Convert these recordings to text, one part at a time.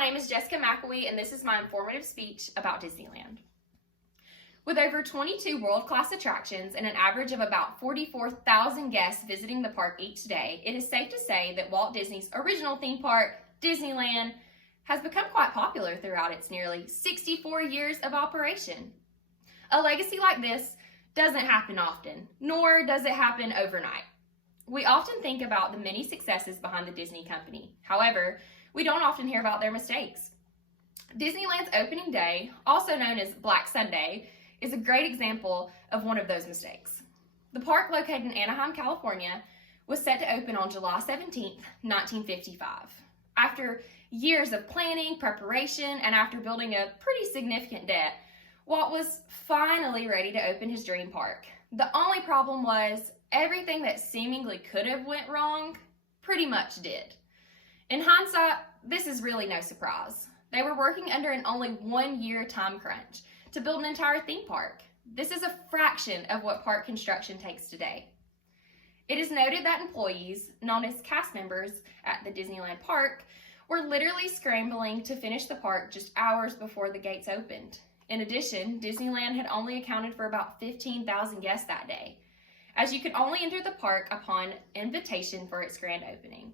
my name is Jessica McElwee, and this is my informative speech about Disneyland. With over 22 world-class attractions and an average of about 44,000 guests visiting the park each day, it is safe to say that Walt Disney's original theme park, Disneyland, has become quite popular throughout its nearly 64 years of operation. A legacy like this doesn't happen often, nor does it happen overnight. We often think about the many successes behind the Disney company. However, we don't often hear about their mistakes. Disneyland's opening day, also known as Black Sunday, is a great example of one of those mistakes. The park, located in Anaheim, California, was set to open on July 17, 1955. After years of planning, preparation, and after building a pretty significant debt, Walt was finally ready to open his dream park. The only problem was everything that seemingly could have went wrong pretty much did. In hindsight, this is really no surprise. They were working under an only 1-year time crunch to build an entire theme park. This is a fraction of what park construction takes today. It is noted that employees, known as cast members at the Disneyland park, were literally scrambling to finish the park just hours before the gates opened. In addition, Disneyland had only accounted for about 15,000 guests that day, as you could only enter the park upon invitation for its grand opening.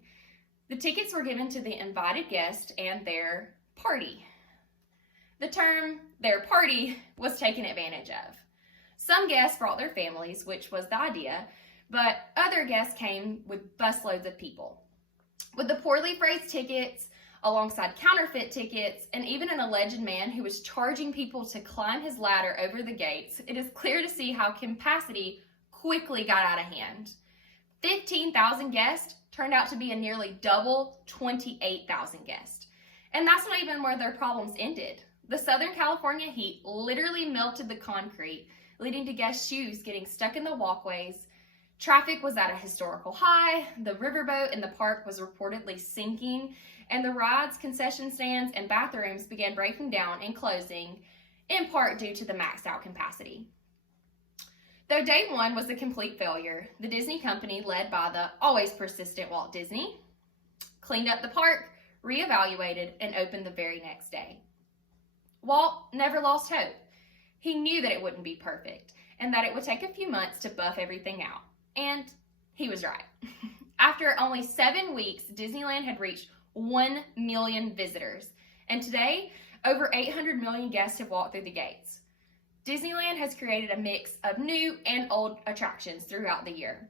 The tickets were given to the invited guest and their party. The term, their party, was taken advantage of. Some guests brought their families, which was the idea, but other guests came with busloads of people. With the poorly phrased tickets, alongside counterfeit tickets, and even an alleged man who was charging people to climb his ladder over the gates, it is clear to see how capacity quickly got out of hand. 15,000 guests turned out to be a nearly double 28,000 guests. And that's not even where their problems ended. The Southern California heat literally melted the concrete, leading to guests' shoes getting stuck in the walkways. Traffic was at a historical high, the riverboat in the park was reportedly sinking, and the rides, concession stands, and bathrooms began breaking down and closing, in part due to the maxed out capacity. Though day one was a complete failure, the Disney company, led by the always persistent Walt Disney, cleaned up the park, reevaluated, and opened the very next day. Walt never lost hope. He knew that it wouldn't be perfect and that it would take a few months to buff everything out. And he was right. After only 7 weeks, Disneyland had reached 1 million visitors. And today, over 800 million guests have walked through the gates. Disneyland has created a mix of new and old attractions throughout the year.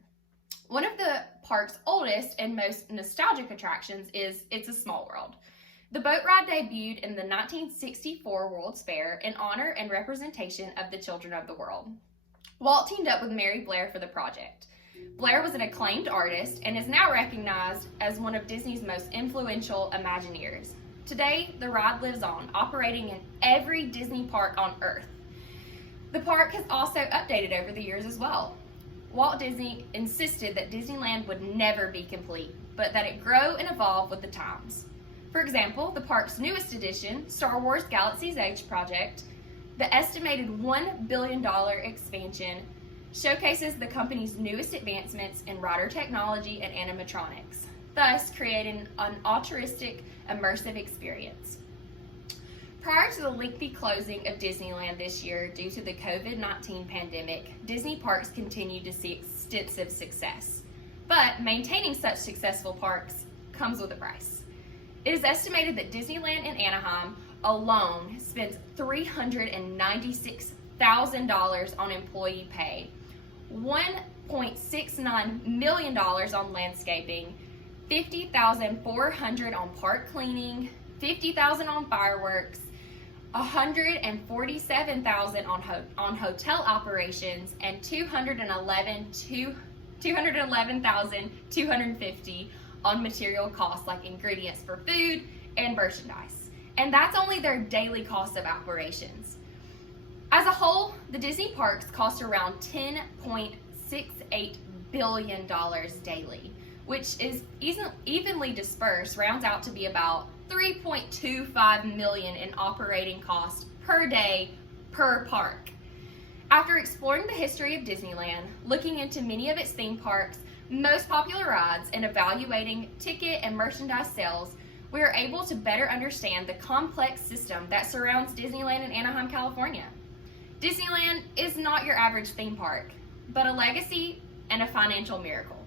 One of the park's oldest and most nostalgic attractions is It's a Small World. The boat ride debuted in the 1964 World's Fair in honor and representation of the children of the world. Walt teamed up with Mary Blair for the project. Blair was an acclaimed artist and is now recognized as one of Disney's most influential Imagineers. Today, the ride lives on, operating in every Disney park on Earth. The park has also updated over the years as well. Walt Disney insisted that Disneyland would never be complete, but that it grow and evolve with the times. For example, the park's newest addition, Star Wars Galaxy's Edge project, the estimated $1 billion expansion, showcases the company's newest advancements in rider technology and animatronics, thus creating an altruistic, immersive experience. Prior to the lengthy closing of Disneyland this year due to the COVID-19 pandemic, Disney parks continued to see extensive success. But maintaining such successful parks comes with a price. It is estimated that Disneyland in Anaheim alone spends $396,000 on employee pay, $1.69 million on landscaping, $50,400 on park cleaning, $50,000 on fireworks, $147,000 on hotel operations, and $211,250 on material costs like ingredients for food and merchandise. And that's only their daily cost of operations. As a whole, the Disney parks cost around $10.68 billion daily, which is evenly dispersed, rounds out to be about $3.25 million in operating costs per day per park. After exploring the history of Disneyland, looking into many of its theme parks, most popular rides, and evaluating ticket and merchandise sales, we are able to better understand the complex system that surrounds Disneyland in Anaheim, California. Disneyland is not your average theme park, but a legacy and a financial miracle.